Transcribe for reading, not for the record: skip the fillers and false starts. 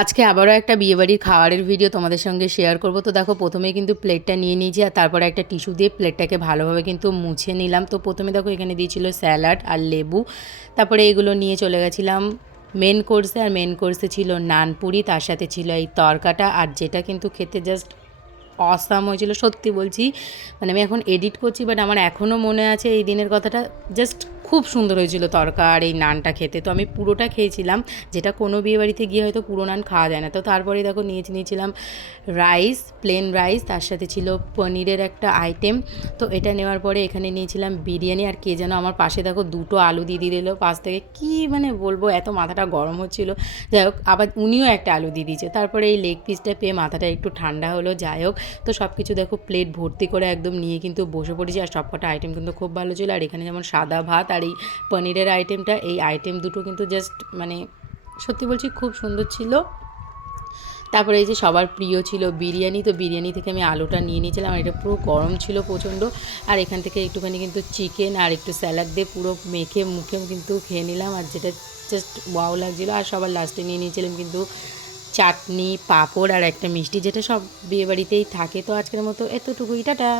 আজকে আবারও একটা বিয়েবাড়ির খাবারের ভিডিও তোমাদের সঙ্গে শেয়ার করব। তো দেখো প্রথমে কিন্তু প্লেটটা নিয়ে নিয়েছি আর তারপরে একটা টিস্যু দিয়ে প্লেটটাকে ভালোভাবে কিন্তু মুছে নিলাম। তো প্রথমে দেখো এখানে দিয়েছিল স্যালাড আর লেবু, তারপরে এগুলো নিয়ে চলে গেছিলাম মেন কোর্সে। আর মেন কোর্সে ছিল নানপুরি, তার সাথে ছিল এই তরকাটা, আর যেটা কিন্তু খেতে জাস্ট অসাম হয়েছিল, সত্যি বলছি। মানে আমি এখন এডিট করছি বাট আমার এখনও মনে আছে এই দিনের কথাটা। জাস্ট খুব সুন্দর হয়েছিল তরকা আর এই নানটা খেতে। তো আমি পুরোটা খেয়েছিলাম, যেটা কোনো বিয়েবাড়িতে গিয়ে হয়তো পুরো নান খাওয়া যায় না। তো তারপরে দেখো নিয়েছিলাম রাইস, প্লেন রাইস, তার সাথে ছিল পনিরের একটা আইটেম। তো এটা নেওয়ার পরে এখানে নিয়েছিলাম বিরিয়ানি, আর কে যেন আমার পাশে দেখো দুটো আলু দিয়ে দিল পাশ থেকে। কী মানে বলবো, এত মাথাটা গরম হচ্ছিল। যাই হোক, আবার উনিও একটা আলু দিয়ে দিয়েছে। তারপরে এই লেগ পিসটা পেয়ে মাথাটা একটু ঠান্ডা হলো। যাই হোক, তো সব কিছু দেখো প্লেট ভর্তি করে একদম নিয়ে কিন্তু বসে পড়েছি। আর সবকটা আইটেম কিন্তু খুব ভালো ছিল। আর এখানে যেমন সাদা ভাত আর এই পনিরের আইটেমটা, এই আইটেম দুটো কিন্তু জাস্ট মানে সত্যি বলছি খুব সুন্দর ছিল। তারপরে এই যে সবার প্রিয় ছিল বিরিয়ানি। তো বিরিয়ানি থেকে আমি আলুটা নিয়ে নিয়েছিলাম, আর এটা পুরো গরম ছিল প্রচণ্ড। আর এখান থেকে একটুখানি কিন্তু চিকেন আর একটু স্যালাড দিয়ে পুরো মেখে মুখে কিন্তু খেয়ে নিলাম, আর যেটা জাস্ট ওয়াও লাগছিলো। আর সবার লাস্টে নিয়ে নিয়েছিলাম কিন্তু চাটনি, পাঁপড় আর একটা মিষ্টি, যেটা সব বিয়েবাড়িতেই থাকে। তো আজকের মতো এতটুকুই, টাটা।